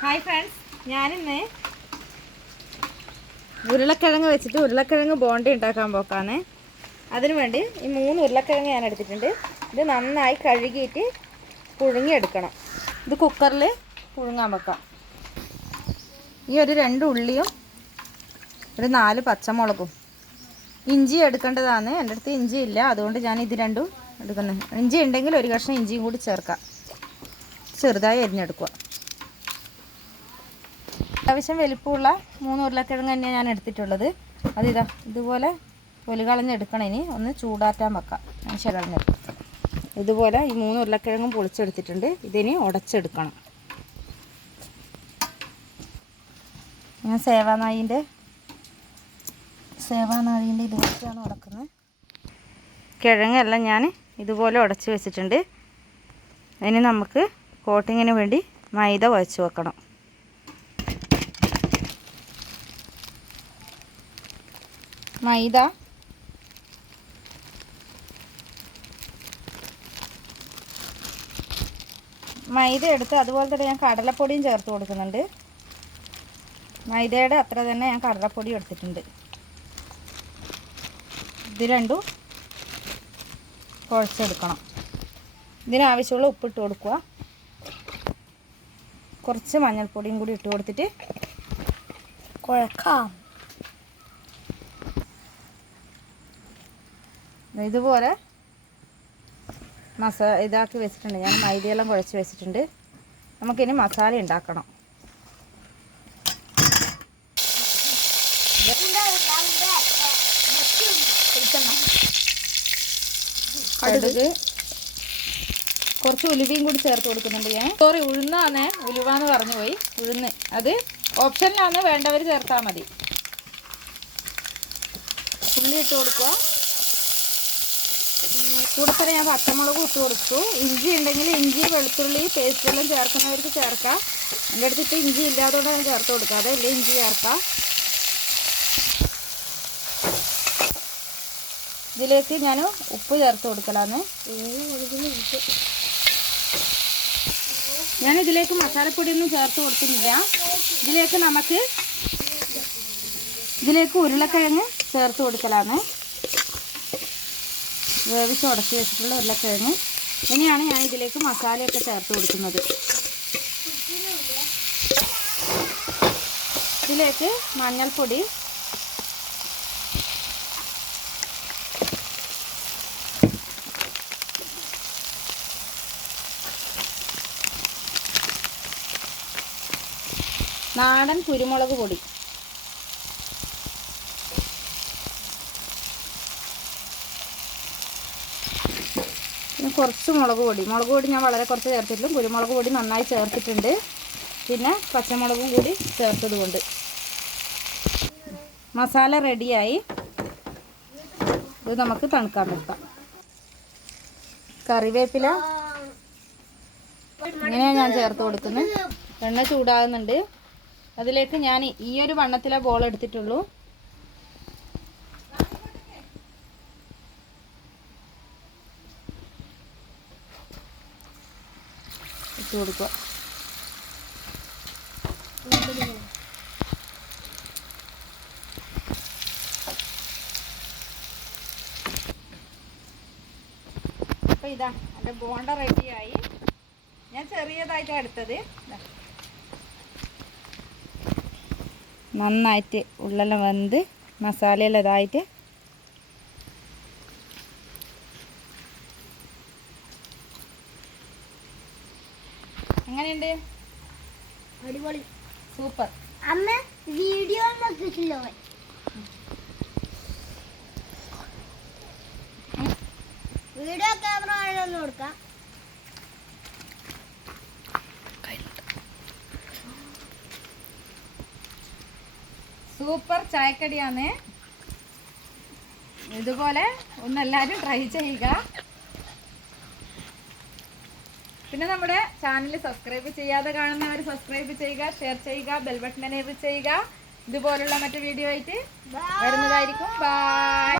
Hi friends ഞാനിന്ന് ഉരുളക്കിഴങ്ങ് വെച്ചിട്ട് ഉരുളക്കിഴങ്ങ് ബോണ്ടി ഉണ്ടാക്കാൻ പോക്കാണ്. അതിനു വേണ്ടി ഈ മൂന്ന് ഉരുളക്കിഴങ്ങ് ഞാൻ എടുത്തിട്ടുണ്ട്. ഇത് നന്നായി കഴുകിയിട്ട് പുഴുങ്ങിയെടുക്കണം. ഇത് കുക്കറിൽ പുഴുങ്ങാൻ വെക്കാം. ഈ ഒരു രണ്ട് ഉള്ളിയും ഒരു നാല് പച്ചമുളകും. ഇഞ്ചി എടുക്കേണ്ടതാണ്. എന്റെ അടുത്ത് ഇഞ്ചി ഇല്ല. അതുകൊണ്ട് ഞാൻ ഇത് രണ്ടും എടുക്കുന്നത് ഇഞ്ചി ഉണ്ടെങ്കിൽ ഒരു കഷ്ണം ഇഞ്ചിയും കൂടി ചേർക്കാം. ചെറുതായി അരിഞ്ഞെടുക്കുക. അത്യാവശ്യം വലിപ്പമുള്ള മൂന്ന് ഉരുളക്കിഴങ്ങ് തന്നെയാണ് ഞാൻ എടുത്തിട്ടുള്ളത്. അതിതാ ഇതുപോലെ തൊലി കളഞ്ഞെടുക്കണം ഇനി. ഒന്ന് ചൂടാറ്റാൻ വെക്കാം. ശരളഞ്ഞെടുക്കും ഇതുപോലെ ഈ മൂന്ന് ഉരുളക്കിഴങ്ങും പൊളിച്ചെടുത്തിട്ടുണ്ട്. ഇതിനി ഉടച്ചെടുക്കണം. ഞാൻ സേവാനായിന്റെ സേവാനായിന്റെ ഇതുപോലെയാണ് ഉടക്കുന്നത്. കിഴങ്ങെല്ലാം ഞാൻ ഇതുപോലെ ഉടച്ചു വെച്ചിട്ടുണ്ട്. അതിന് നമുക്ക് കോട്ടിങ്ങിന് വേണ്ടി മൈദ കുഴച്ച് വെക്കണം. മൈദ. മൈദ എടുത്ത് അതുപോലെ തന്നെ ഞാൻ കടലപ്പൊടിയും ചേർത്ത് കൊടുക്കുന്നുണ്ട്. മൈദയുടെ അത്ര തന്നെ ഞാൻ കടലപ്പൊടി എടുത്തിട്ടുണ്ട്. ഇത് രണ്ടും കുഴച്ചെടുക്കണം. ഇതിനാവശ്യമുള്ള ഉപ്പിട്ട് കൊടുക്കുക. കുറച്ച് മഞ്ഞൾപ്പൊടിയും കൂടി ഇട്ട് കൊടുത്തിട്ട് കുഴക്കാം. ഇതുപോലെ മസാ ഇതാക്കി വെച്ചിട്ടുണ്ട്. ഞാൻ മൈദയെല്ലാം കുഴച്ച് വെച്ചിട്ടുണ്ട്. നമുക്കിനി മസാല ഉണ്ടാക്കണം. കടുക്. കുറച്ച് ഉലുവയും കൂടി ചേർത്ത് കൊടുക്കുന്നുണ്ട് ഞാൻ. സോറി ഉഴുന്നാണ്. ഉലുവാന്ന് പറഞ്ഞു പോയി. ഉഴുന്ന്. അത് ഓപ്ഷനിലാണ് വേണ്ടവർ ചേർത്താൽ മതി. ഉള്ളി ഇട്ട് കൊടുക്കുക കൂടെ തന്നെ ഞാൻ പച്ചമുളക് ഇട്ട് കൊടുത്തു. ഇഞ്ചി ഉണ്ടെങ്കിൽ ഇഞ്ചി വെളുത്തുള്ളി പേസ്റ്റ് എല്ലാം ചേർക്കുന്നവർക്ക് ചേർക്കാം. എന്റെ അടുത്ത് ഇപ്പോൾ ഇഞ്ചി ഇല്ലാത്തതുകൊണ്ട് ഞാൻ ചേർത്ത് കൊടുക്കാം. അതല്ലേ ഇഞ്ചി ചേർക്കാം. ഇതിലേക്ക് ഞാൻ ഉപ്പ് ചേർത്ത് കൊടുക്കലാന്ന്. ഞാൻ ഇതിലേക്ക് മസാലപ്പൊടിയൊന്നും ചേർത്ത് കൊടുക്കുന്നില്ല ഇതിലേക്ക് നമുക്ക് ഇതിലേക്ക് ഉരുളക്കിഴങ്ങ് ചേർത്ത് കൊടുക്കലാണ് വേവിച്ച് ഉടക്കി വെച്ചിട്ടുള്ള ഉരുളക്കിഴങ്ങ്. ഇനിയാണ് ഞാൻ ഇതിലേക്ക് മസാലയൊക്കെ ചേർത്ത് കൊടുക്കുന്നത്. ഇതിലേക്ക് മഞ്ഞൾപ്പൊടി. നാടൻ കുരുമുളക് പൊടി. കുറച്ച് മുളക് പൊടി. മുളക് പൊടി ഞാൻ വളരെ കുറച്ച് ചേർത്തിട്ടുള്ളൂ കുരുമുളക് പൊടി നന്നായി ചേർത്തിട്ടുണ്ട്. പിന്നെ പച്ചമുളകും കൂടി ചേർത്തത് കൊണ്ട് മസാല റെഡിയായി. ഇത് നമുക്ക് തണുക്കാൻ നിർത്താം. കറിവേപ്പില. ഇങ്ങനെയാണ് ഞാൻ ചേർത്ത് കൊടുക്കുന്നത്. എണ്ണ ചൂടാകുന്നുണ്ട്. അതിലേക്ക് ഞാൻ ഈ ഒരു വണ്ണത്തിലെ ബോൾ എടുത്തിട്ടുള്ളൂ. ഇട്ട് കൊടുക്കുക. ഇതാ എന്റെ ബോണ്ട റെഡിയായി ഞാൻ ചെറിയതായിട്ടാണ് എടുത്തത്. നന്നായിട്ട് ഉള്ളെല്ലാം വെന്ത് മസാലയെല്ലാം എങ്ങനെയുണ്ട്? അടിപൊളി. സൂപ്പർ. അമ്മ വീഡിയോ നോക്കിയിട്ടില്ലോ വീഡിയോ ക്യാമറ ആണെന്ന് കൊടുക്കാം സൂപ്പർ ചായക്കടിയാണ് ഇതുപോലെ ഒന്ന് എല്ലാരും ട്രൈ ചെയ്യുക. പിന്നെ നമ്മുടെ ചാനൽ സബ്സ്ക്രൈബ് ചെയ്യാതെ കാണുന്നവർ സബ്സ്ക്രൈബ് ചെയ്യുക ഷെയർ ചെയ്യുക ബെൽ ബട്ടൺ എനേബിൾ ചെയ്യുക. ഇതുപോലുള്ള മറ്റു വീഡിയോ ആയിട്ട് വരുന്നതായിരിക്കും. ബൈ